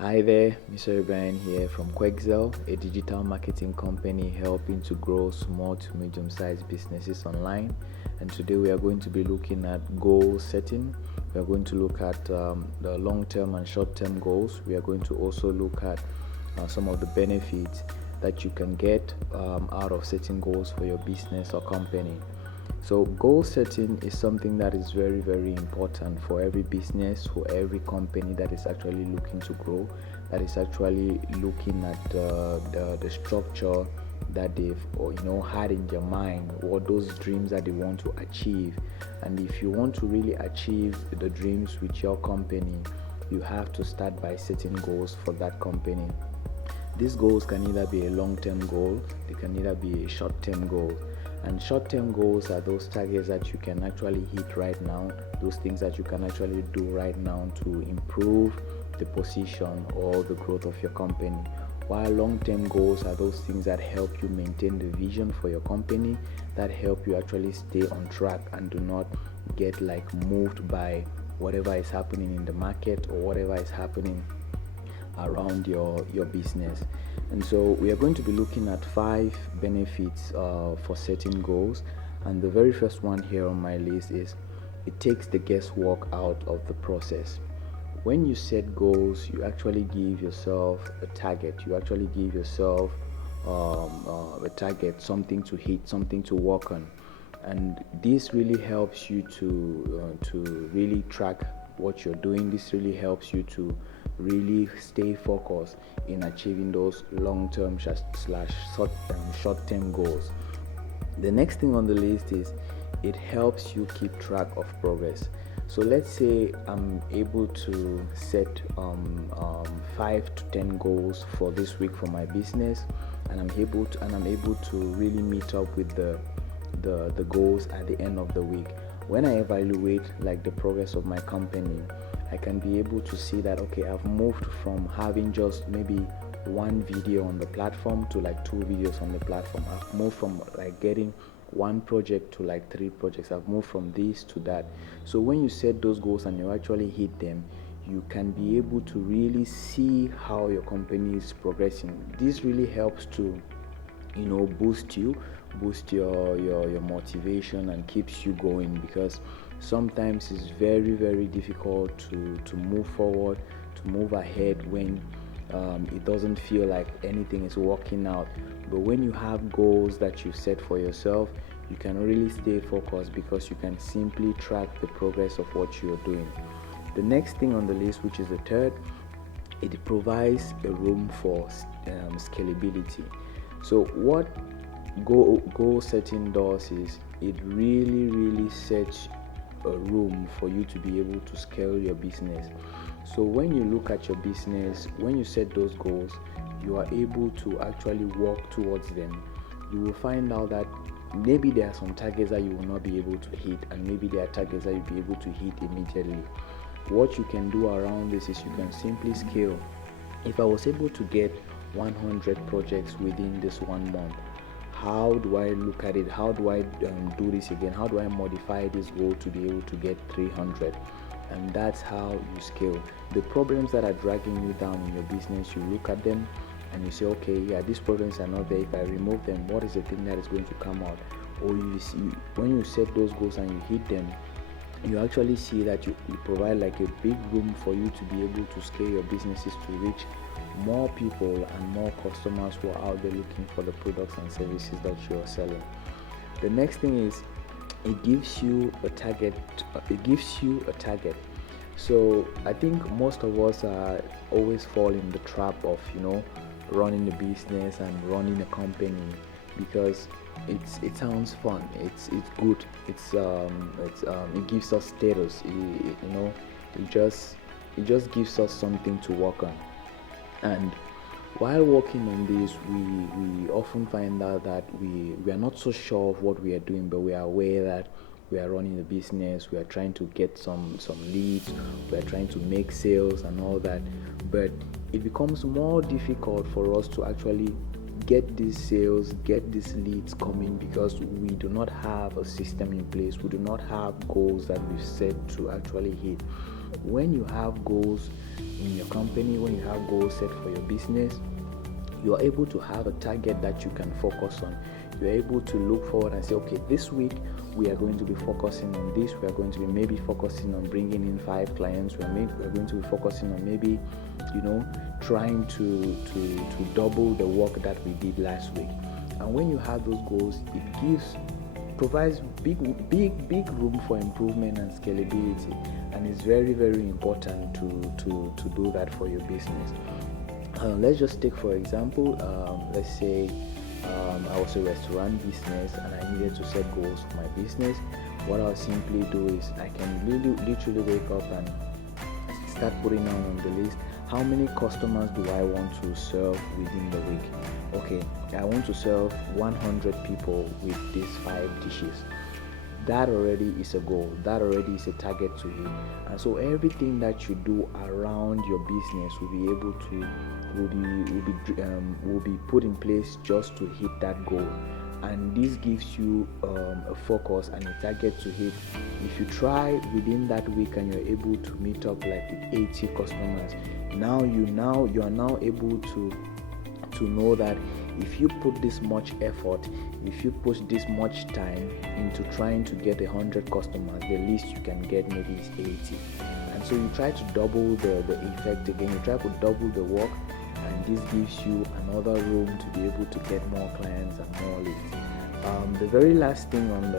Hi there, Mr. Ibrahim here from Quexel, a digital marketing company helping to grow small to medium sized businesses online. And today we are going to be looking at goal setting. We are going to look at the long term and short term goals. We are going to also look at some of the benefits that you can get out of setting goals for your business or company. So, goal setting is something that is very, very important for every business, for every company that is actually looking to grow, that is actually looking at the structure that they've had in their mind, or those dreams that they want to achieve. And if you want to really achieve the dreams with your company, you have to start by setting goals for that company. These goals can either be a long-term goal, they can either be a short-term goal. And short-term goals are those targets that you can actually hit right now, those things that you can actually do right now to improve the position or the growth of your company. While long-term goals are those things that help you maintain the vision for your company, that help you actually stay on track and do not get moved by whatever is happening in the market or whatever is happening around your business. And so we are going to be looking at 5 benefits for setting goals. And the very first one here on my list is it takes the guesswork out of the process. When you set goals, you actually give yourself a target. You actually give yourself a target, something to hit, something to work on, and this really helps you to really track what you're doing. This really helps you to really stay focused in achieving those long-term slash short-term goals. The next thing on the list is it helps you keep track of progress. So let's say I'm able to set 5 to 10 goals for this week for my business, and I'm able to really meet up with the goals at the end of the week. When I evaluate the progress of my company, I can be able to see that okay, I've moved from having just maybe one video on the platform to 2 videos on the platform. I've moved from getting one project to 3 projects. I've moved from this to that. So when you set those goals and you actually hit them, you can be able to really see how your company is progressing. This really helps to boost your motivation and keeps you going, because sometimes it's very, very difficult to move forward, to move ahead when it doesn't feel like anything is working out. But when you have goals that you set for yourself, you can really stay focused because you can simply track the progress of what you're doing. The next thing on the list, which is the third, it provides a room for scalability. So what goal setting does is it really sets a room for you to be able to scale your business. So when you look at your business, when you set those goals, you are able to actually work towards them. You will find out that maybe there are some targets that you will not be able to hit, and maybe there are targets that you'll be able to hit immediately. What you can do around this is you can simply scale. If I was able to get 100 projects within this 1 month, how do I look at it? How do I do this again? How do I modify this goal to be able to get 300? And that's how you scale. The problems that are dragging you down in your business, you look at them and you say, okay, yeah, these problems are not there. If I remove them, what is the thing that is going to come out? Or you see, when you set those goals and you hit them, you actually see that you provide a big room for you to be able to scale your businesses to reach more people and more customers who are out there looking for the products and services that you are selling. The next thing is it gives you a target. So I think most of us always fall in the trap of running a business and running a company because it sounds fun. It's good. It gives us status. It just gives us something to work on. And while working on this, we often find out that we are not so sure of what we are doing, but we are aware that we are running a business, we are trying to get some leads, we are trying to make sales and all that. But it becomes more difficult for us to actually get these sales, get these leads coming, because we do not have a system in place. We do not have goals that we've set to actually hit. When you have goals in your company, when you have goals set for your business, you are able to have a target that you can focus on. You're able to look forward and say, okay, this week we are going to be focusing on this. We are going to be maybe focusing on bringing in 5 clients. We're going to be focusing on maybe, trying to double the work that we did last week. And when you have those goals, it provides big room for improvement and scalability, and it's very, very important to do that for your business. Let's just take for example, let's say I was a restaurant business and I needed to set goals for my business. What I'll simply do is I can literally wake up and start putting down on the list how many customers do I want to serve within the week. Okay, I want to serve 100 people with these 5 dishes. That already is a goal. That already is a target to hit. And so everything that you do around your business will be put in place just to hit that goal. And this gives you a focus and a target to hit. If you try within that week and you're able to meet up like with 80 customers, you are now able to know that if you put this much effort, if you put this much time into trying to get 100 customers, the least you can get maybe is 80. And so you try to double the effect again, you try to double the work, and this gives you another room to be able to get more clients and more leads. The very last thing on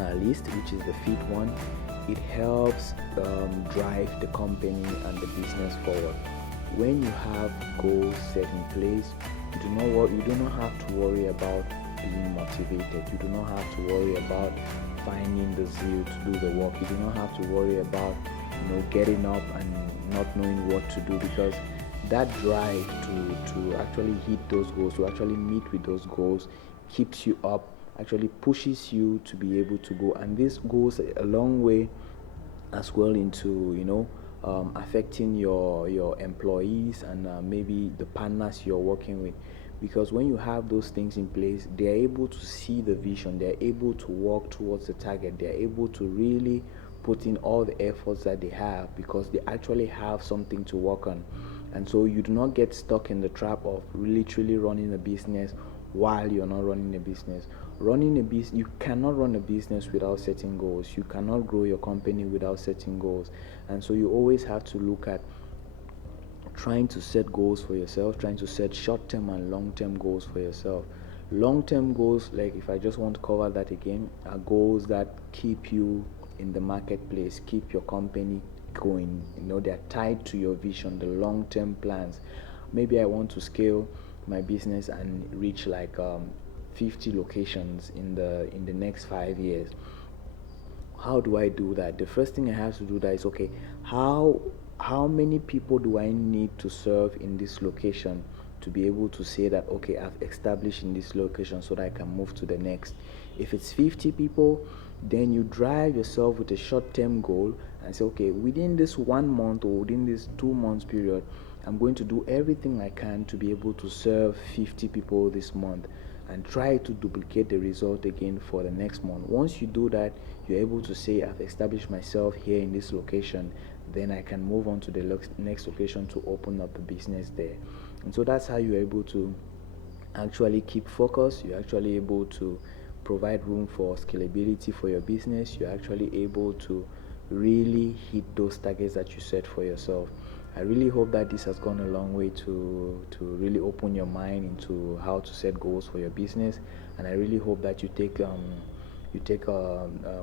our list, which is the 5th one, it helps drive the company and the business forward. When you have goals set in place, you do not have to worry about being motivated. You do not have to worry about finding the zeal to do the work. You do not have to worry about getting up and not knowing what to do, because that drive to actually hit those goals, to actually meet with those goals, keeps you up, actually pushes you to be able to go. And this goes a long way as well into affecting your employees and maybe the partners you're working with, because when you have those things in place, they're able to see the vision, they're able to work towards the target, they're able to really put in all the efforts that they have, because they actually have something to work on. And so you do not get stuck in the trap of literally running a business while you're not running a business. You cannot run a business without setting goals. You cannot grow your company without setting goals. And so you always have to look at trying to set goals for yourself, trying to set short-term and long-term goals for yourself. Long-term goals, like if I just want to cover that again, are goals that keep you in the marketplace, keep your company going. They're tied to your vision, the long-term plans. Maybe I want to scale my business and reach like 50 locations in the next 5 years. How do I do that? The first thing I have to do that is, okay, how many people do I need to serve in this location to be able to say that, okay, I've established in this location so that I can move to the next. If it's 50 people, then you drive yourself with a short-term goal and say, okay, within this 1 month or within this 2 months period, I'm going to do everything I can to be able to serve 50 people this month, and try to duplicate the result again for the next month. Once you do that, you're able to say, I've established myself here in this location, then I can move on to the next location to open up the business there. And so that's how you're able to actually keep focus. You're actually able to provide room for scalability for your business. You're actually able to really hit those targets that you set for yourself. I really hope that this has gone a long way to really open your mind into how to set goals for your business, and I really hope that you take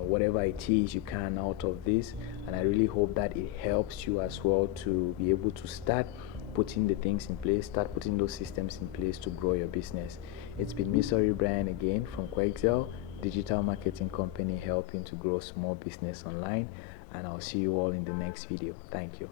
whatever it is you can out of this, and I really hope that it helps you as well to be able to start putting the things in place, start putting those systems in place to grow your business. It's been Mr. Brian again from Quexel, digital marketing company helping to grow small business online, and I'll see you all in the next video. Thank you.